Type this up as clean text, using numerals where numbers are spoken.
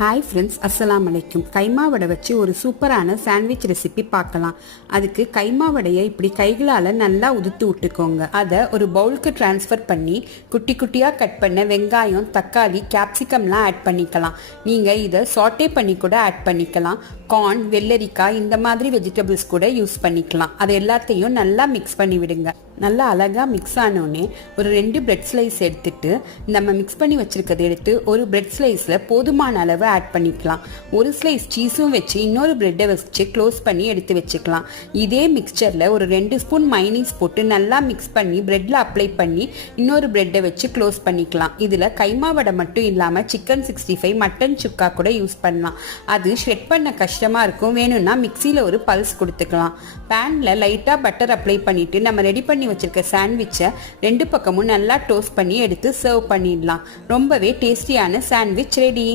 Hi friends, அஸ்ஸலாம் அலைக்கும். கைமா வடை வச்சு ஒரு சூப்பரான சாண்ட்விச் ரெசிபி பார்க்கலாம். அதுக்கு கைமா வடையை இப்படி கைகளால் நல்லா உதுத்து விட்டுக்கோங்க. அதை ஒரு பவுலுக்கு டிரான்ஸ்ஃபர் பண்ணி குட்டி குட்டியாக கட் பண்ண வெங்காயம், தக்காளி, கேப்சிகம்லாம் ஆட் பண்ணிக்கலாம். நீங்கள் இதை சாட்டே பண்ணி கூட ஆட் பண்ணிக்கலாம். கார்ன், வெள்ளரிக்காய் இந்த மாதிரி வெஜிடபிள்ஸ் கூட யூஸ் பண்ணிக்கலாம். அதை எல்லாத்தையும் நல்லா மிக்ஸ் பண்ணி விடுங்க. நல்லா அழகாக மிக்ஸ் ஆனோடனே ஒரு 2 பிரெட் ஸ்லைஸ் எடுத்துட்டு நம்ம மிக்ஸ் பண்ணி வச்சுருக்கதை எடுத்து ஒரு பிரெட் ஸ்லைஸில் போதுமான அளவு ஆட் பண்ணிக்கலாம். ஒரு ஸ்லைஸ் சீஸும் வச்சு இன்னொரு பிரெட்டை வச்சு க்ளோஸ் பண்ணி எடுத்து வச்சுக்கலாம். இதே மிக்சரில் ஒரு 2 ஸ்பூன் மைனீஸ் போட்டு நல்லா மிக்ஸ் பண்ணி பிரெட்டில் அப்ளை பண்ணி இன்னொரு பிரெட்டை வச்சு க்ளோஸ் பண்ணிக்கலாம். இதில் கைமா வடை மட்டும் இல்லாமல் சிக்கன் 65, மட்டன் சுக்கா கூட யூஸ் பண்ணலாம். அது ஷ்ரெட் பண்ண கஷ்டமாக இருக்கும். வேணும்னா மிக்சியில் ஒரு பல்ஸ் கொடுத்துக்கலாம். பேனில் லைட்டாக பட்டர் அப்ளை பண்ணிவிட்டு நம்ம ரெடி பண்ணி வச்சிருக்க சாண்ட்விச்சை 2 பக்கமும் நல்லா டோஸ்ட் பண்ணி எடுத்து சர்வ் பண்ணிடலாம். ரொம்பவே டேஸ்டியான சாண்ட்விச் ரெடி.